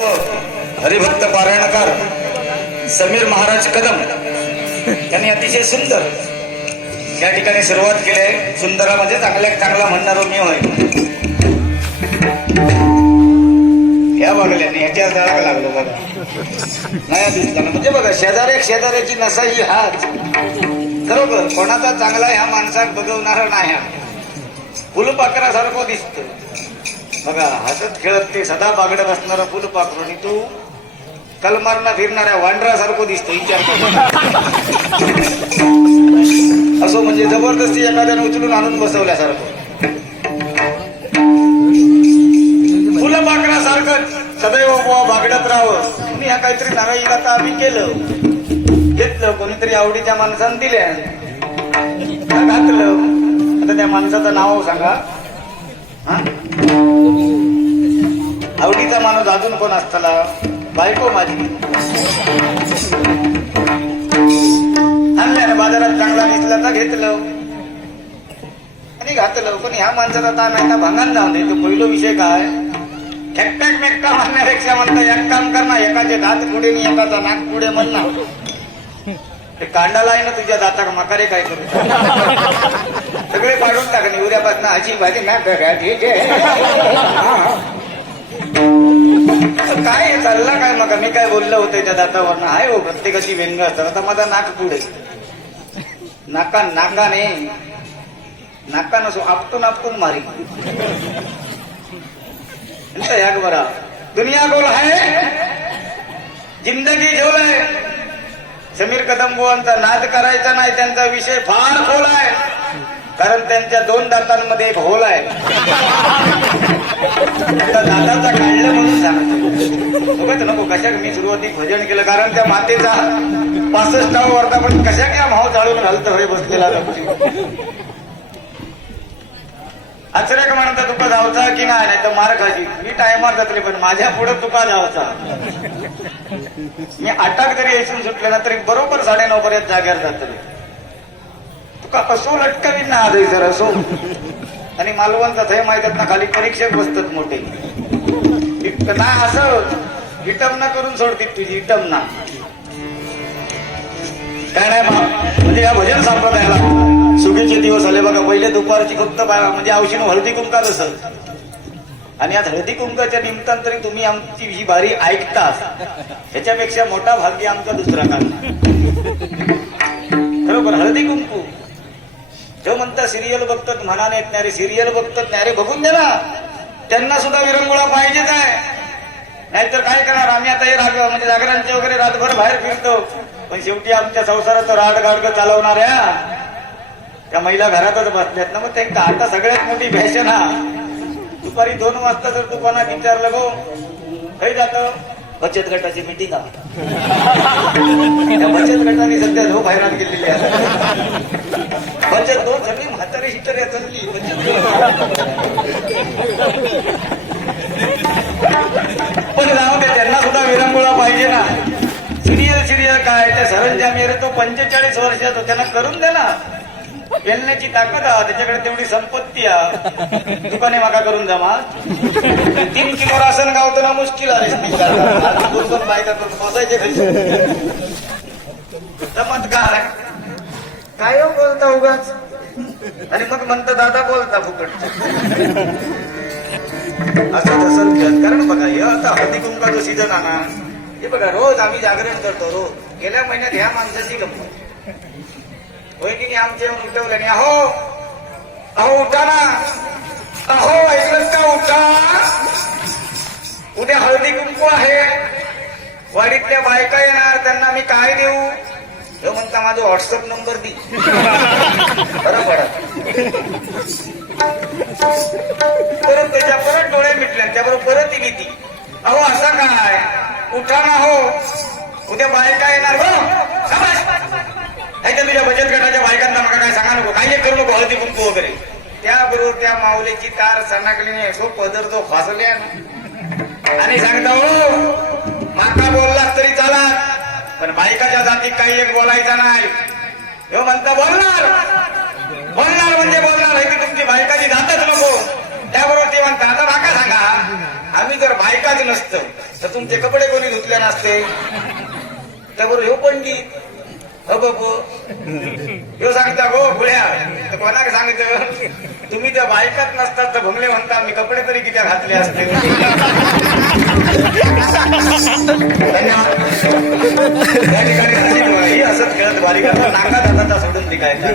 हरिभक्त पारायणकार समीर महाराज कदम यांनी अतिशय सुंदर या ठिकाणी सुरुवात केली आहे. सुंदरामध्ये चांगल्या चांगला म्हणणारो मी होय. या बघल्याने ह्याच्या जाळाला लागलो बघा. नाही दिसला म्हणजे बघा शेजारी शेजाऱ्याची नसा ही हाच. बरोबर कोणाचा चांगला ह्या माणसाक बघवणारा नाही हा. फुलपाखरासारखं दिसतो बघा हसत खेळत ते सदा बागडत असणारा फुलपाखरू आणि तू कलमारना फिरणाऱ्या वांड्रासारखं दिसतो विचार असो म्हणजे जबरदस्ती एखाद्याने उचलून आणून बसवल्यासारखं. फुलपाखरासारखं सदैव बुवा बागडत राहावं. तुम्ही ह्या काहीतरी नारळी आता आम्ही केलं. घेतलं कोणीतरी आवडीच्या माणसानं दिल्या. घातलं. आता त्या माणसाचं नाव सांगा. हा? आवडीचा माणूस अजून कोण असताना बायको माझी. आणल्या ना बाजारात चांगला दिसला तर घेतलं. आणि घातलं. पण ह्या माणसाचा ताण आहे ना भांगान जाऊन तो पहिलो विषय काय? खेकटाक मेकटा म्हणण्यापेक्षा म्हणता एक काम कर ना एकाचे दात पुढे आणि एकाचा नाक पुढे म्हण ना. ते कांडाला आहे ना तुझ्या दाताक मकारे काय करू? सगळे काढून टाक आणि उद्यापासून अशी भाजी ना घरात काय चाललं चालला काय? मग मी काय बोललो होते त्या दातावरनं? आहे हो प्रत्येकाची व्यंग असतात आता माझा नाक पुढे. नाका नाकाने. नाका नसो आपटून आपटून मारी या बरा. दुनिया गोल आहे. जिंदगी झोल आहे समीर कदम बुवांचा नाद करायचा नाही त्यांचा विषय फार खोल आहे. कारण त्यांच्या दोन दातांमध्ये एक होल आहे. त्या काढलं म्हणून सांगतो. बघत नको कशा मी सुरुवाती भजन केलं कारण त्या मातेचा पासष्टावा वर्धापन कशा काय भाव चाळून घालत होय बसलेला जातो म्हणता तुका जावचा की नाही? नाही तर मार खाशी. मी टायमार जातले पण माझ्या पुढे तुका जावचा. मी अटक जरी येसून सुटले ना तरी बरोबर साडेनऊ पर्यंत जाग्यावर जातले. तुका कसो लटकवीन ना आजही जर असो? आणि मालवणचा थय माहितात ना खाली परीक्षक बसतात मोठे. इतकं ना असं हिटमना करून सोडतील तुझी हिटमना काय नाही म्हणजे या भजन संप्रदायाला सुगीचे दिवस आले बघा पहिले दुपारची फक्त बा- म्हणजे औषध हळदी कुंकात असत आणि आज हळदी कुंकाच्या निमित्तानं तरी तुम्ही आमची ही भारी ऐकता ह्याच्यापेक्षा मोठा भाग्य आमचा दुसरा काल बरोबर हळदी कुंकू. जो म्हणता सिरियल बघतात म्हणा नेटणारे सिरियल बघतात नाही बघून दे ना त्यांना सुद्धा विरंगुळा पाहिजेच आहे. नाहीतर काय करणार? आम्ही आता हे राग म्हणजे जागरांचे वगैरे रातभर बाहेर फिरतो. पण शेवटी आमच्या संसाराचं राडगाडग चालवणाऱ्या त्या महिला घरातच बसल्यात ना. मग त्यांना आता सगळ्यात मोठी फॅशन हा. दुपारी दोन वाजता जर दुकानात विचारलं गो काही जातं? बचत गटाची मिटिंग आहे. बचत गटाने सध्या झोप हैराण केलेली आहे बचत दोन सगळी म्हातारी शिटर चालली बचत पण जाऊ दे त्यांना सुद्धा विरंगुळा पाहिजे ना. सिरियल सिरियल काय? त्या सरंजामी अरे तो पंचेचाळीस वर्षाचा त्यांना करून दे ना. पेलण्याची ताकद आहे त्याच्याकडे तेवढी संपत्ती आहे. दुकाने माका करून जमा तीन किलो राशन गावतो ना मुश्किल आहे. दोन दोन बायका करून बसायचे चमत्कार काय हो बोलता उगाच. आणि मग म्हणतं दादा बोलता फुकट. असं तसं खेळत कारण बघा हे आता हळदी कुंकाचं सीझन आणा हे बघा रोज आम्ही जागरण करतो रोज. गेल्या महिन्यात ह्या माणसाची गंमत. वहिनी आमच्या उठवलं अहो अहो उठा ना अहो ऐकलं का उठा? उद्या हळदी कुंकू आहे. वाडीतल्या बायका येणार त्यांना मी काय देऊ? हे म्हणता माझा व्हॉट्सअप नंबर दे. बरं पडत परत त्याच्या परत डोळे मिटले त्याबरोबर परत ती भीती. अहो असं काय? उठा ना हो. उद्या बायका येणार. हो तुझ्या बचत गटात बायकांना मला काय सांगा नको काय करू वगैरे. त्याबरोबर त्या माऊलीची तार सणाकलीने सो पदर जो फासल्या आणि सांगता हो माका बोललास तरी चला पण बायकाच्या जातीत काही एक बोलायचा नाही. हो म्हणता बोलणार. बोलणार म्हणजे बोलणार आहे की तुमची बायकाची जातच नको. त्याबरोबर ते म्हणता आता माका सांगा आम्ही जर बायकाच नसतं तर तुमचे कपडे कोणी धुतले नसते? त्याबरोबर हो पंडित हो बाबू ह्यो सांगता गो कोणाक सांगितलं? तुम्ही जर बायकात नसतात तर भुमले म्हणता मी कपडे तरी किती घातले असते ठिकाणी असंच खेळत बारीक नांगा दाताचा सोडून निघायचा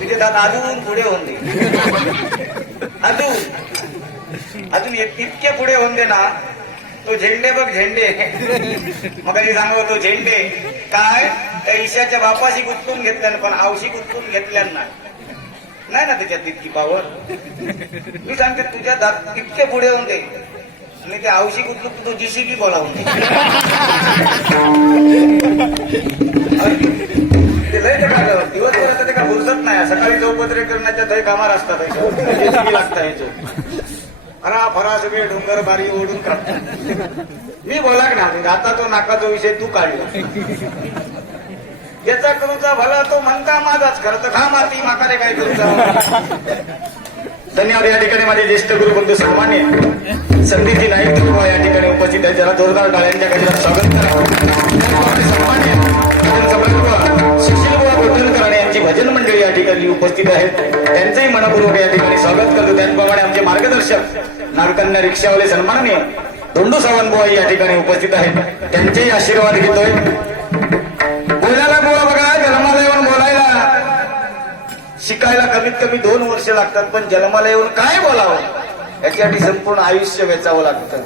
तिथे दादा अजून पुढे होऊन दे अजून अजून इतके पुढे होऊन दे ना तो झेंडे बघ झेंडे मग कधी सांगू तो झेंडे काय त्या ईशाच्या बापाशी गुंतून घेतल्यानं पण आवशी गुंतून घेतल्यानं नाही ना त्याच्यात तितकी पावर मी सांगते तुझ्या दात इतके पुढे होऊन दे. आणि ते आवशी गुंतून तू जीसीबी बोलावून दे. ते लय ते दिवसभर आता ते काय फुरसत नाही. सकाळी चौपत्रे करण्याच्या थंय कामार असतात JCB लागता ह्याचं फरा फरा सगळे डोंगर बारी ओढून काढतात मी बोला ना आता तो नाकाचा विषय तू काढला. याचा करूचा भला तो म्हणता माझाच खरं तर खा माती माकारे काय करूचा धन्यवाद. या ठिकाणी माझे ज्येष्ठ गुरु बंधू सन्मान्य संदीपजी नाईक तुर्वा या ठिकाणी उपस्थित आहेत. ज्याला जोरदार डाळ्यांच्या गजरात स्वागत करा. सन्मान्य भजन सम्राट यांची भजन मंडळी या ठिकाणी उपस्थित आहेत. त्यांचंही मनपूर्वक या ठिकाणी स्वागत करतो. त्याचप्रमाणे आमचे मार्गदर्शक नागकन्या रिक्षावाले सन्माननीय धोंडू सावंत बुवा या ठिकाणी उपस्थित आहेत. त्यांचेही आशीर्वाद घेतोय. बोलायला बुवा बघा जन्माला येऊन बोलायला शिकायला कमीत कमी दोन वर्ष लागतात पण जन्माला येऊन काय बोलावं? याच्यासाठी संपूर्ण आयुष्य वेचावं लागतं.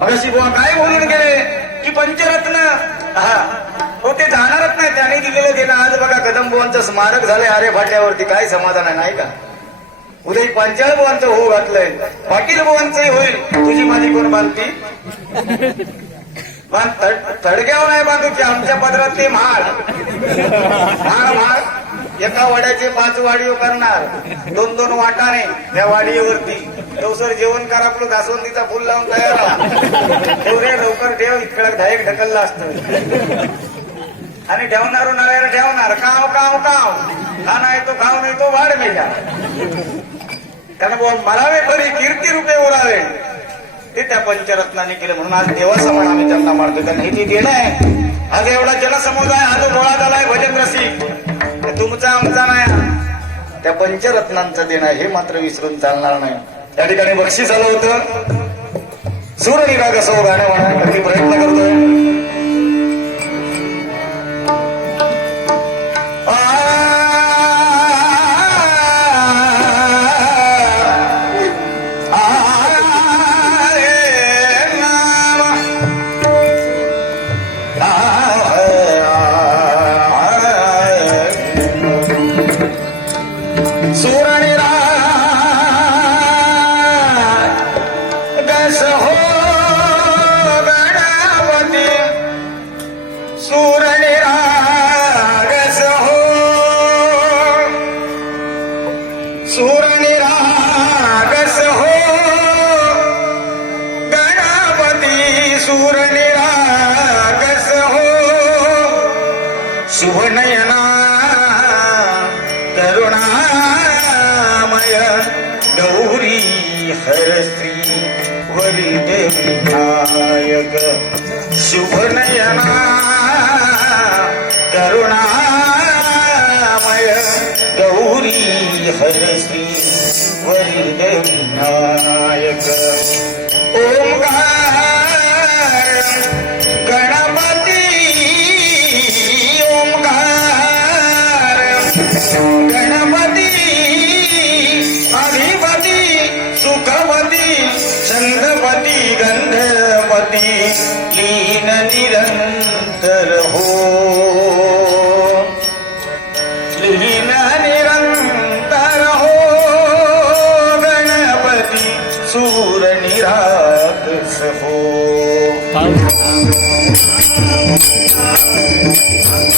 मग अशी बुवा काय बोलून गेले? की पंचरत्न. हा. हो ते जाणारच नाही. त्याने दिलेलं देणं. आज बघा कदमबुवांचं स्मारक झालंय अरे फाट्यावरती काय समाधान आहे नाही का? उद्या एक पांचाळ बुवांचं हो घातलंय. पाटील बुवांचंही होईल. तुझी माझी कोण बांधती? पण थड- थडग्यावर बांधू की आमच्या पदरात ते महाड महाड महाड एका वाड्याचे पाच वाडीव करणार. दोन दोन वाटाने त्या वाडीवरती लवकर जेवण कर आपलं दासवंतीचा फुल लावून तयार राहा. लवकर ठेव इतकडं धायक ढकललं असतं. आणि ठेवणार नारायण ठेवणार. काव काव काव. हा नाही तो खाव नाही तो वाढ मेला त्यानं बुवा मरावे खरी कीर्ती रुपये उरावे. ते त्या पंचरत्नाने केलं म्हणून आज देवासमोर आम्ही त्यांना मारतो त्यांना हे जे देणं आहे आज एवढा जनसमुदाय हा जो डोळा झालाय भजन रसिक. तुमचा आमचा नाही. त्या पंचरत्नांचं देणं आहे, हे मात्र विसरून चालणार नाही. त्या ठिकाणी बक्षीस आलं होतं. सूरनिराग असं गाणं म्हणा प्रयत्न करतोय. हो। हो। हो। शुभनयना करुणामय गौरी हरस्त्री वरिद शुभनयना। करुणामय गौरी हरश्री वरिद Oh,